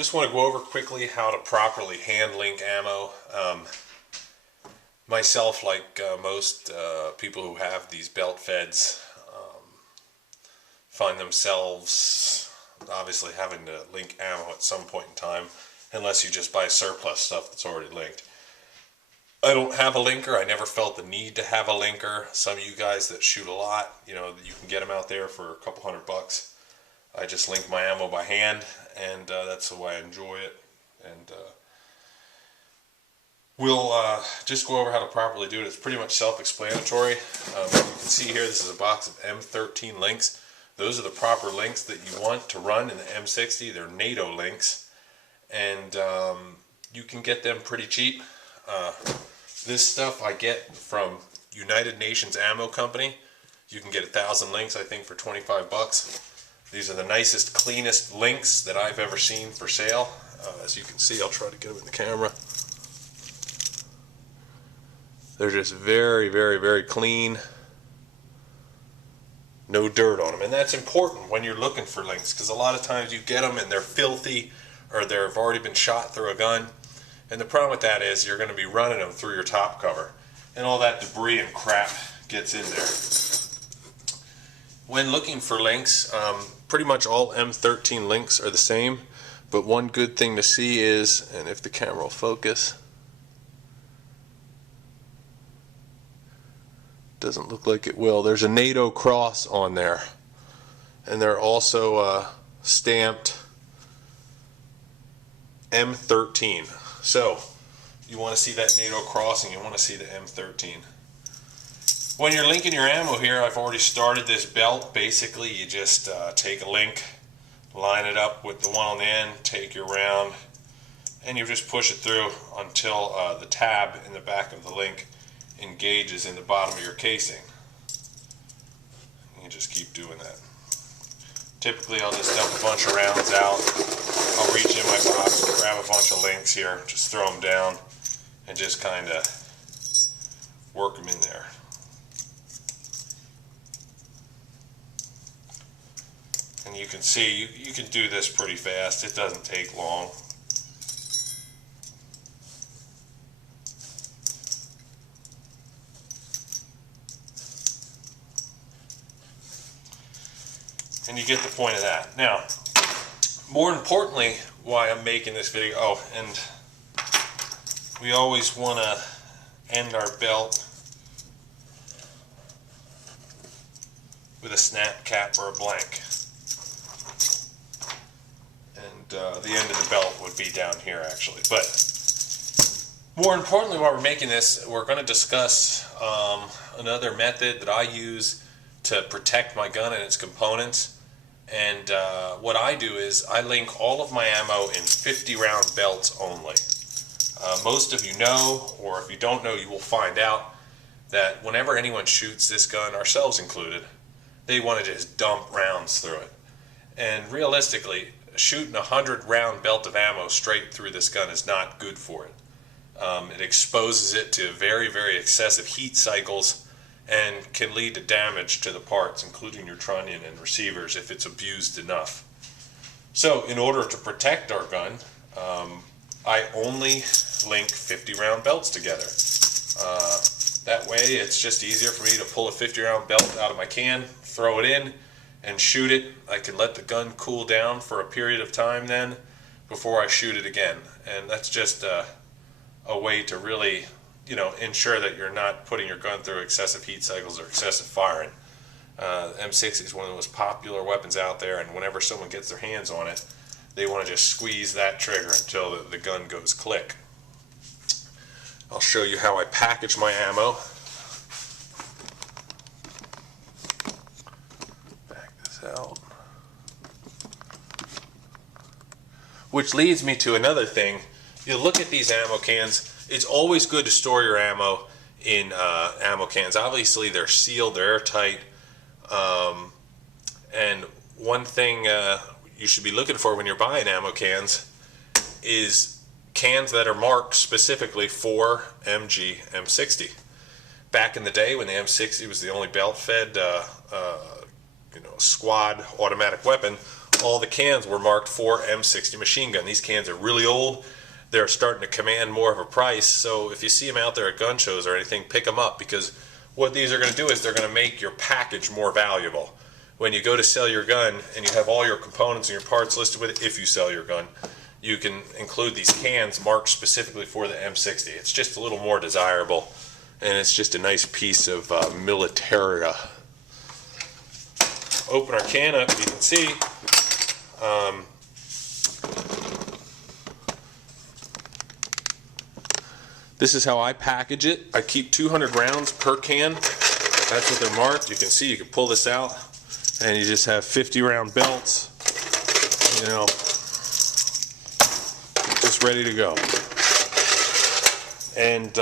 just want to go over quickly how to properly hand link ammo. Myself, like most people who have these belt feds, find themselves obviously having to link ammo at some point in time, unless you just buy surplus stuff that's already linked. I don't have a linker. I never felt the need to have a linker. Some of you guys that shoot a lot, you can get them out there for a couple $100. I just link my ammo by hand, and that's the way I enjoy it. And we'll just go over how to properly do it. It's pretty much self-explanatory. You can see here, this is a box of M13 links. Those are the proper links that you want to run in the M60. They're NATO links, and you can get them pretty cheap. This stuff I get from United Nations Ammo Company. You can get 1,000 links, I think, for $25. These are the nicest, cleanest links that I've ever seen for sale. As you can see, I'll try to get them in the camera. They're just very, very, very clean. No dirt on them. And that's important when you're looking for links, because a lot of times you get them and they're filthy, or they've already been shot through a gun. And the problem with that is you're going to be running them through your top cover, and all that debris and crap gets in there. When looking for links, pretty much all M13 links are the same, but one good thing to see is, and if the camera will focus, doesn't look like it will, there's a NATO cross on there, and they're also stamped M13. So you want to see that NATO cross, and you want to see the M13. When you're linking your ammo here, I've already started this belt. Basically, you just take a link, line it up with the one on the end, take your round, and you just push it through until the tab in the back of the link engages in the bottom of your casing. You just keep doing that. Typically, I'll just dump a bunch of rounds out. I'll reach in my box, grab a bunch of links here, just throw them down, and just kind of work them in there. And you can see, you can do this pretty fast. It doesn't take long. And you get the point of that. Now, more importantly, why I'm making this video, and we always want to end our belt with a snap cap or a blank. And the end of the belt would be down here, actually. But more importantly, while we're making this, we're going to discuss another method that I use to protect my gun and its components. And what I do is I link all of my ammo in 50 round belts only. Most of you know, or if you don't know, you will find out that whenever anyone shoots this gun, ourselves included, they want to just dump rounds through it. And realistically, shooting a 100 round belt of ammo straight through this gun is not good for it. It exposes it to very, very excessive heat cycles and can lead to damage to the parts, including your trunnion and receivers, if it's abused enough. So in order to protect our gun, I only link 50 round belts together. That way it's just easier for me to pull a 50 round belt out of my can, throw it in, and shoot it. I can let the gun cool down for a period of time then before I shoot it again. And that's just a way to really ensure that you're not putting your gun through excessive heat cycles or excessive firing. M60 is one of the most popular weapons out there, and whenever someone gets their hands on it, they want to just squeeze that trigger until the gun goes click. I'll show you how I package my ammo. Back this out. Which leads me to another thing. You look at these ammo cans. It's always good to store your ammo in ammo cans. Obviously, they're sealed, they're airtight. And one thing you should be looking for when you're buying ammo cans is cans that are marked specifically for MG M60. Back in the day when the M60 was the only belt-fed squad automatic weapon, all the cans were marked for M60 Machine Gun. These cans are really old. They're starting to command more of a price, so if you see them out there at gun shows or anything, pick them up, because what these are going to do is they're going to make your package more valuable. When you go to sell your gun and you have all your components and your parts listed with it, if you sell your gun, you can include these cans marked specifically for the M60. It's just a little more desirable, and it's just a nice piece of militaria. Open our can up, you can see this is how I package it. I keep 200 rounds per can. That's what they're marked. You can see, you can pull this out, and you just have 50 round belts, you know, just ready to go. And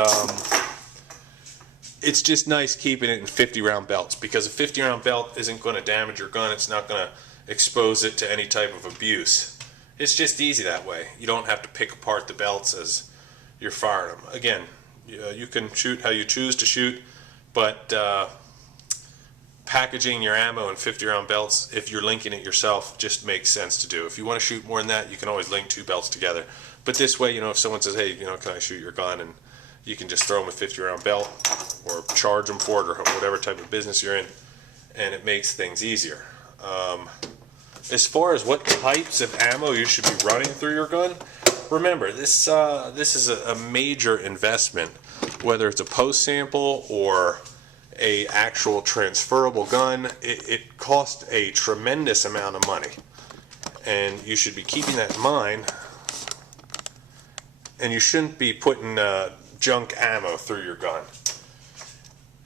it's just nice keeping it in 50 round belts, because a 50 round belt isn't going to damage your gun. It's not going to expose it to any type of abuse. It's just easy that way. You don't have to pick apart the belts as you're firing them. Again, you can shoot how you choose to shoot, but packaging your ammo in 50 round belts, if you're linking it yourself, just makes sense to do. If you want to shoot more than that, you can always link 2 belts together. But this way, you know, if someone says, hey, you know, can I shoot your gun, and you can just throw them a 50 round belt or charge them for it, or whatever type of business you're in, and it makes things easier. As far as what types of ammo you should be running through your gun, remember, this is a major investment, whether it's a post sample or a actual transferable gun. It costs a tremendous amount of money, and you should be keeping that in mind, and you shouldn't be putting junk ammo through your gun.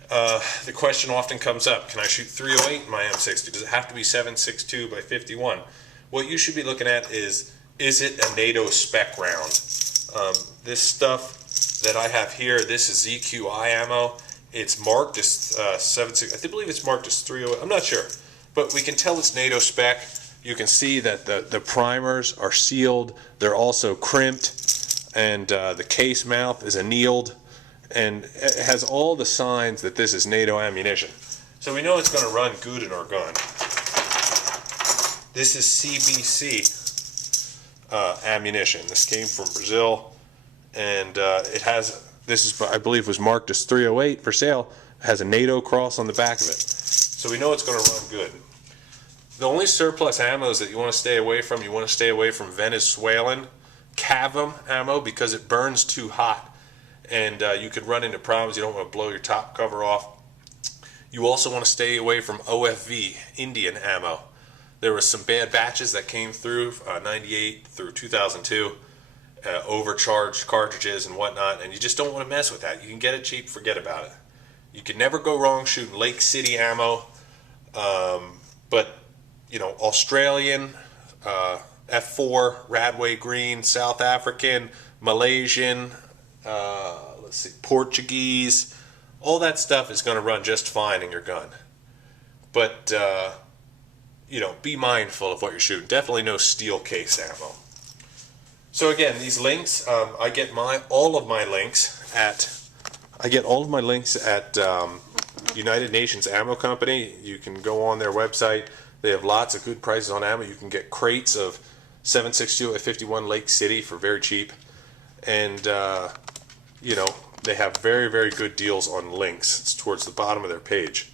The question often comes up, can I shoot 308 in my M60? Does it have to be 7.62 by 51? What you should be looking at is it a NATO spec round? This stuff that I have here, this is ZQI ammo. It's marked as 7.6. I believe it's marked as 308. I'm not sure, but we can tell it's NATO spec. You can see that the primers are sealed. They're also crimped, and the case mouth is annealed, and it has all the signs that this is NATO ammunition. So we know it's going to run good in our gun. This is CBC ammunition. This came from Brazil, and it has, this is, I believe, was marked as 308 for sale. It has a NATO cross on the back of it. So we know it's going to run good. The only surplus ammos that you want to stay away from, you want to stay away from Venezuelan Cavum ammo, because it burns too hot, and you could run into problems. You don't want to blow your top cover off. You also want to stay away from OFV, Indian ammo. There was some bad batches that came through 98 through 2002, overcharged cartridges and whatnot, and you just don't want to mess with that. You can get it cheap, forget about it. You can never go wrong shooting Lake City ammo, but you know, Australian, F4, Radway Green, South African, Malaysian, let's see, Portuguese, all that stuff is going to run just fine in your gun. But you know, be mindful of what you're shooting. Definitely no steel case ammo. So again, these links, I get all of my links at United Nations Ammo Company. You can go on their website. They have lots of good prices on ammo. You can get crates of 7.62 at 51 Lake City for very cheap, and you know, they have very, very good deals on links. It's towards the bottom of their page.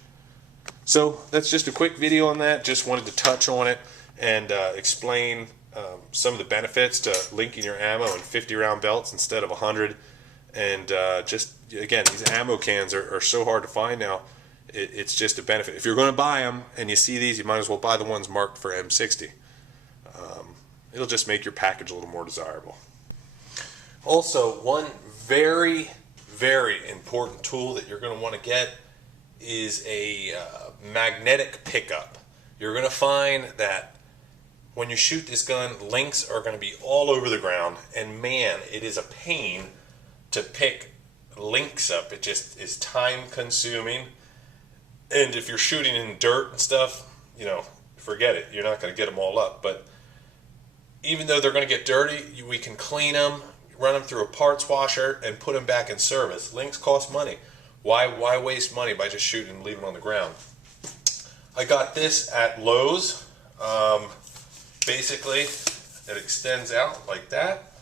So that's just a quick video on that. Just wanted to touch on it and explain some of the benefits to linking your ammo in 50 round belts instead of 100. And just, again, these ammo cans are so hard to find now. It's just a benefit. If you're going to buy them and you see these, you might as well buy the ones marked for M60. It'll just make your package a little more desirable. Also, one very, very important tool that you're going to want to get is a magnetic pickup. You're going to find that when you shoot this gun, links are going to be all over the ground, and man, it is a pain to pick links up. It just is time consuming, and if you're shooting in dirt and stuff, you know, forget it. You're not going to get them all up. But even though they're going to get dirty, we can clean them, run them through a parts washer, and put them back in service. Links cost money. Why waste money by just shooting and leaving them on the ground? I got this at Lowe's. basically, it extends out like that,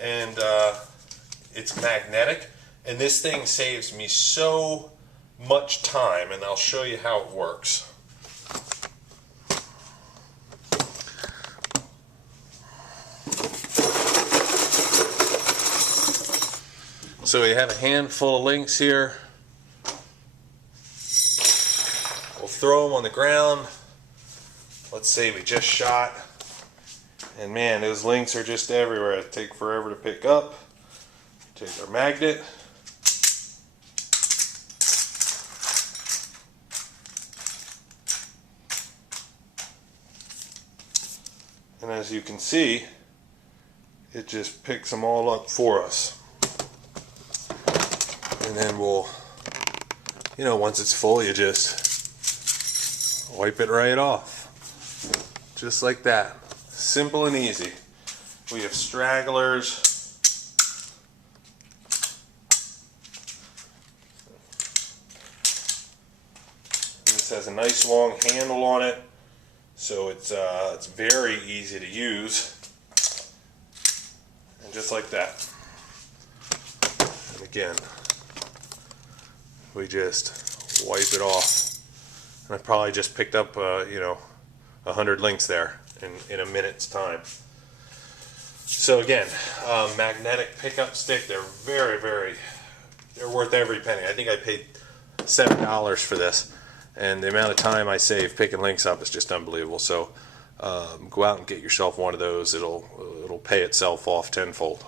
and it's magnetic, and this thing saves me so much time, and I'll show you how it works. So we have a handful of links here. We'll throw them on the ground. Let's say we just shot, and man, those links are just everywhere. It take forever to pick up. Take our magnet. And as you can see, it just picks them all up for us. And then we'll, once it's full, you just wipe it right off. Just like that. Simple and easy. We have stragglers. This has a nice long handle on it, so it's very easy to use. And just like that. And again, we just wipe it off. And I probably just picked up 100 links there in a minute's time. So again, magnetic pickup stick, they're they're worth every penny. I think I paid $7 for this, and the amount of time I save picking links up is just unbelievable. So go out and get yourself one of those. It'll pay itself off tenfold.